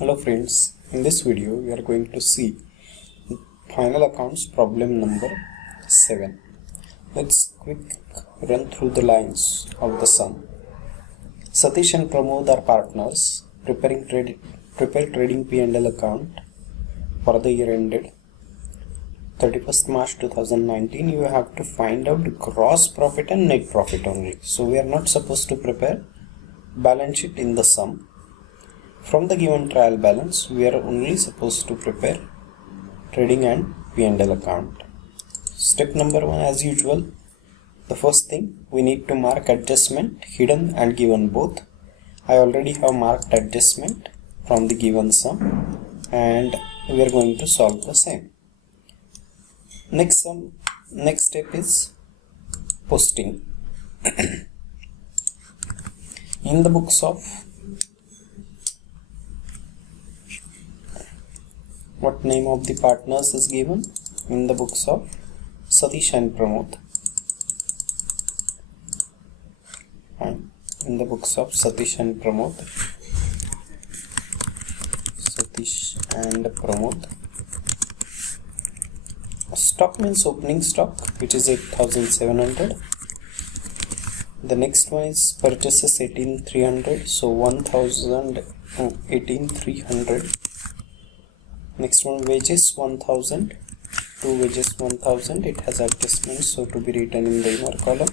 Hello friends, in this video we are going to see final accounts problem number 7. Let's quick run through the lines of the sum. Satish and Pramod are partners prepare trading P&L account for the year ended 31st March 2019. You have to find out gross profit and net profit only. So we are not supposed to prepare balance sheet in the sum. From the given trial balance, we are only supposed to prepare trading and P&L account. Step number 1, as usual, the first thing we need to mark adjustment hidden and given both. I already have marked adjustment from the given sum and we are going to solve the same. Next step is posting. In the books of what name of the partners is given? In the books of Satish and Pramod. And in the books of Satish and Pramod. Stock means opening stock, which is 8,700. The next one is purchases 18,300, so 1,000 18,300. Next one, wages 1,000, two wages 1,000. It has adjustments, so to be written in the inner column.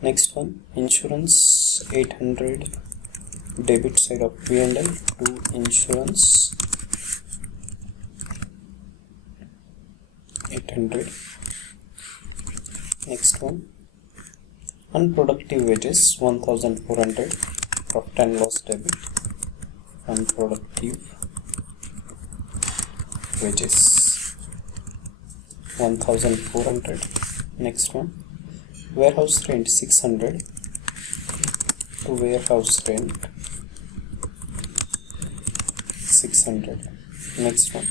Next one, insurance 800, debit side of P&L to insurance 800. Next one, unproductive wages 1,400, profit and loss debit, unproductive wages 1,400. Next one, warehouse rent 600 to warehouse rent 600. Next one,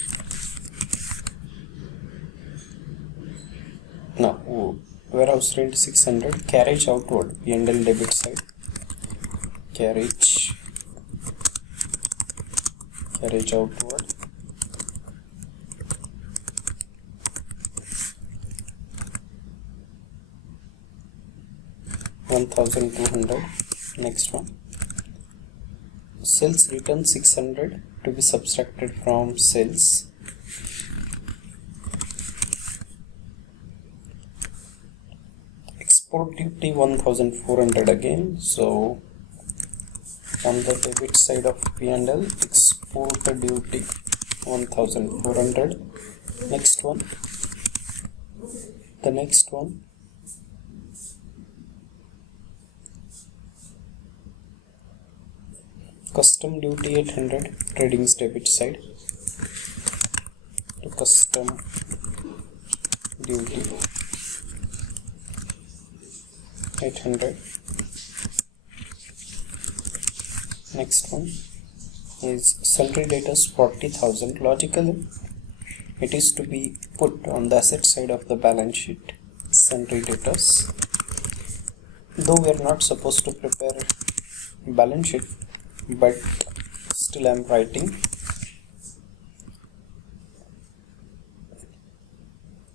warehouse rent 600, carriage outward P&L debit side, carriage outward 1,200. Next one, sales return 600 to be subtracted from sales. Export duty 1,400 again, so on the debit side of P&L, export duty 1,400. Next one, the next one, custom duty 800, trading's debit side to custom duty 800. Next one is sundry debtors 40,000. Logically, it is to be put on the asset side of the balance sheet, sundry debtors. Though we are not supposed to prepare balance sheet, but still I am writing.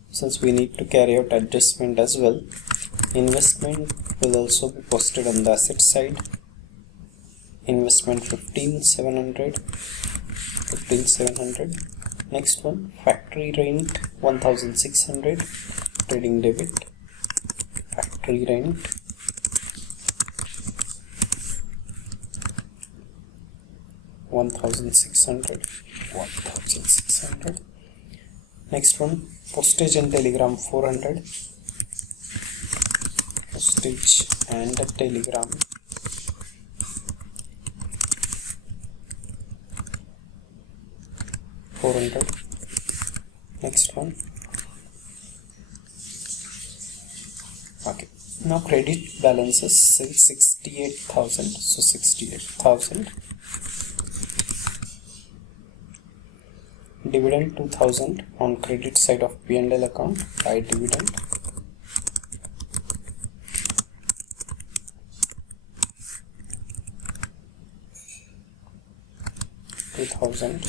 Since we need to carry out adjustment as well, investment will also be posted on the asset side. Investment 15,700. Next one, factory rent 1,600, trading debit, factory rent 1,600. Next one, postage and telegram 400, postage and telegram 400. Next one, okay, now credit balances sales 68,000, so 68,000. Dividend 2,000 on credit side of P&L account, by dividend. 2000.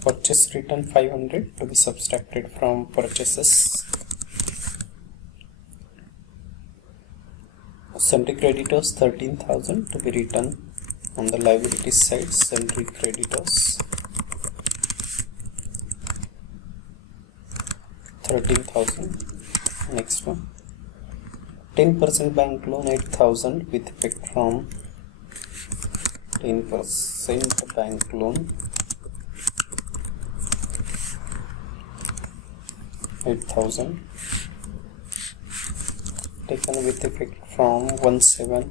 Purchase return 500 to be subtracted from purchases. Sundry creditors 13,000 to be written on the liability side. Sundry creditors 13,000. Next one, 10% bank loan 8,000 with effect from 10% bank loan 8,000 taken with effect from 1/7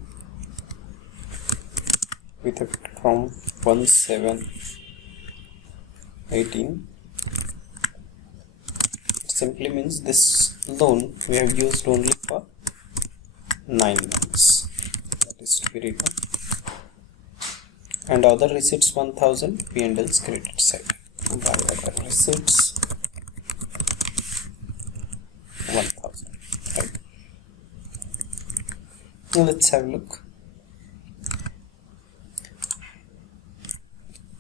with effect from 1/7/18. It simply means this loan we have used only for 9 months. That is to be written. And other receipts 1,000, P&L's credit side. By other receipts 1,000. Right. Now let's have a look.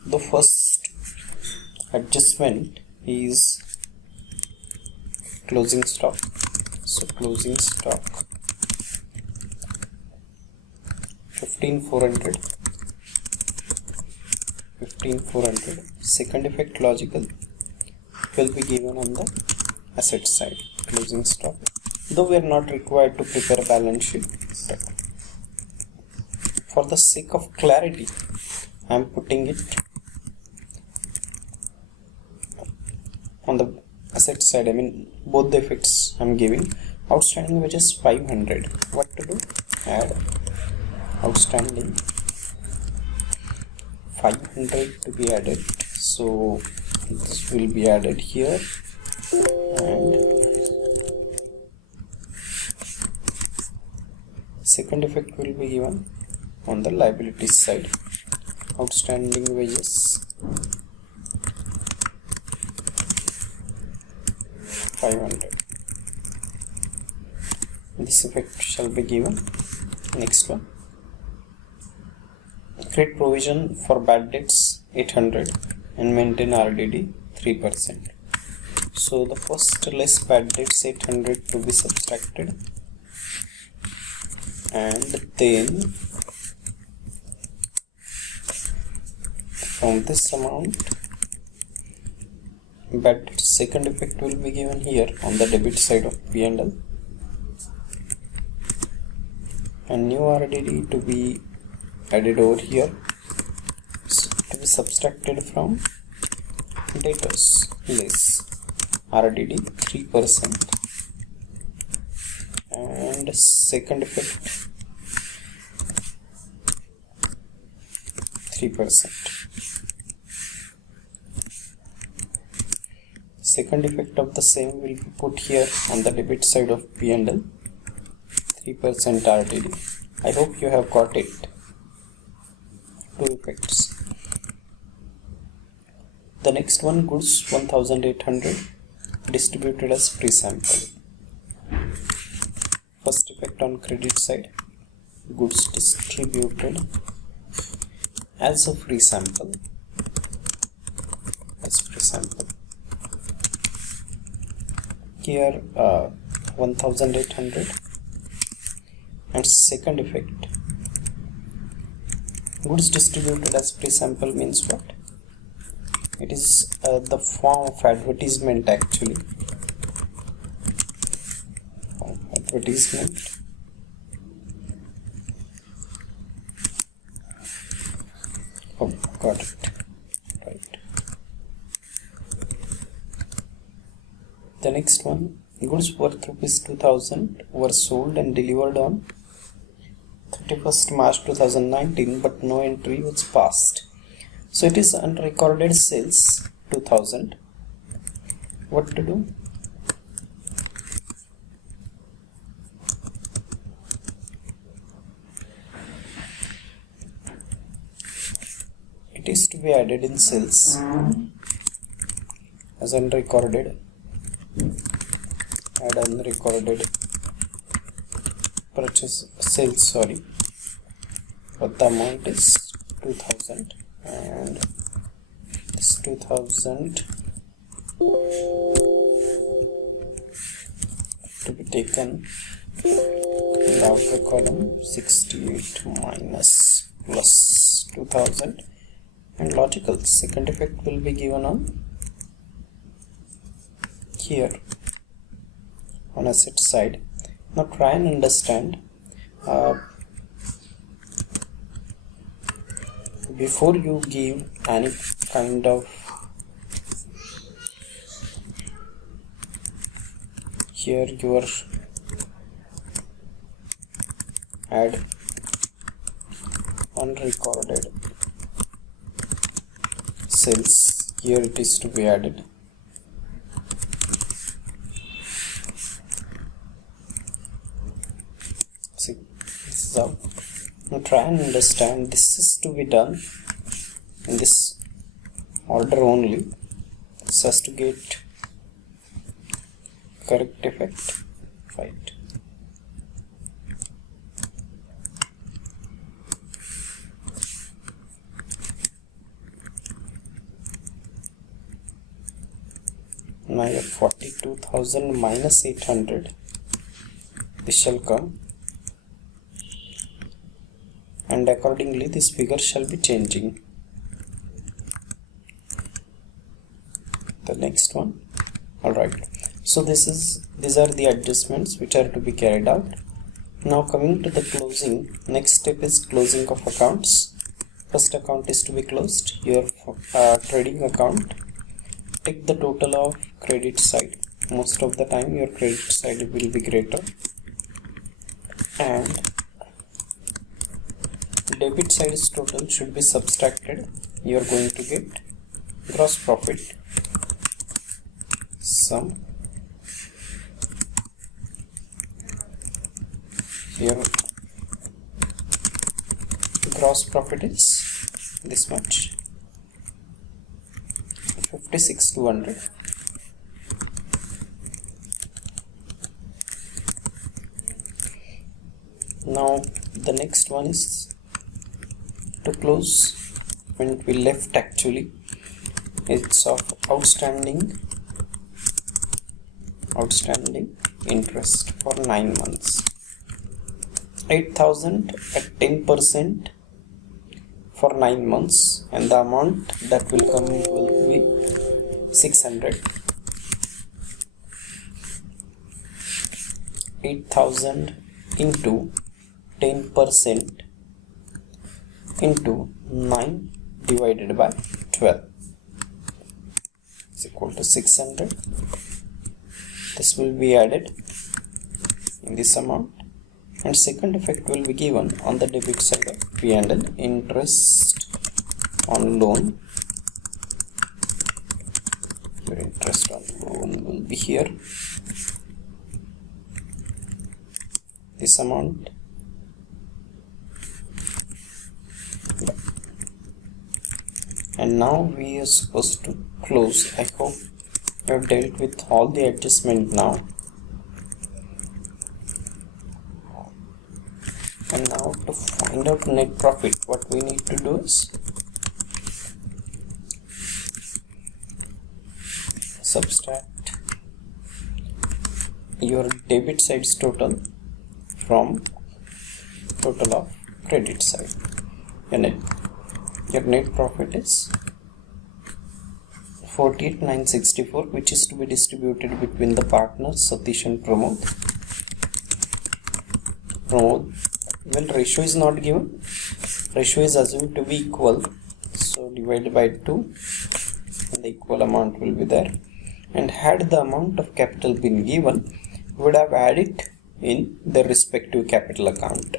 The first adjustment is closing stock. So closing stock 15,400. 15,400. Second effect logical will be given on the asset side. Closing stock, though we are not required to prepare a balance sheet, but for the sake of clarity I am putting it on the asset side. I mean both the effects I am giving. Outstanding wages 500. What to do? Add outstanding 500 to be added. So this will be added here, and second effect will be given on the liabilities side. Outstanding wages 500. This effect shall be given. Next one, create provision for bad debts 800 and maintain RDD 3%. So the first less bad debts 800 to be subtracted, and then from this amount bad debts second effect will be given here on the debit side of P&L, and new RDD to be added over here to be subtracted from debtors less RDD 3%, and second effect 3%. Second effect of the same will be put here on the debit side of P&L, 3% RDD. I hope you have got it. Two effects. The next one, goods 1,800 distributed as pre-sample. First effect on credit side, goods distributed as a free sample, as pre-sample. Here 1,800, and second effect, goods distributed as pre-sample means what? It is the form of advertisement actually. Advertisement. Oh, got it. Right. The next one, goods worth rupees 2,000 were sold and delivered on 31st March 2019, but no entry was passed. So it is unrecorded sales 2,000. What to do? It is to be added in sales as unrecorded. Add unrecorded purchase sales, sorry, but the amount is 2000 and this 2000 to be taken in the outer column. 68 minus plus 2000, and logical second effect will be given on here on asset side. Now try and understand, before you give any kind of here your add unrecorded sales, here it is to be added. See, this is how. Now try and understand, this is to be done in this order only. This has to get correct effect. Right. Now I have 42,000 minus 800. This shall come, and accordingly this figure shall be changing. The next one. Alright, so these are the adjustments which are to be carried out. Now coming to the closing, next step is closing of accounts. First account is to be closed, your trading account. Take the total of credit side. Most of the time your credit side will be greater, and debit side's total should be subtracted. You are going to get gross profit sum. Your gross profit is this much, 56,200. Now the next one is to close when we left, actually it's of outstanding interest for 9 months. 8,000 at 10% for 9 months, and the amount that will come will be 600. 8,000 into 10% into 9 divided by 12 is equal to 600. This will be added in this amount, and second effect will be given on the debit side of P&L. Interest on loan. Your interest on loan will be here, this amount. And now we are supposed to close. I hope we have dealt with all the adjustment now. And now to find out net profit, what we need to do is subtract your debit side's total from total of credit side. Your net profit is 48,964, which is to be distributed between the partners Satish and Pramod. Well, ratio is not given. Ratio is assumed to be equal, so divide by 2 and the equal amount will be there. And had the amount of capital been given, we would have added in the respective capital account.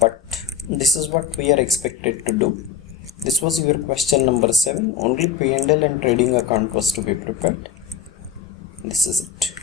But this is what we are expected to do. This was your question number 7. Only P&L and trading account was to be prepared. This is it.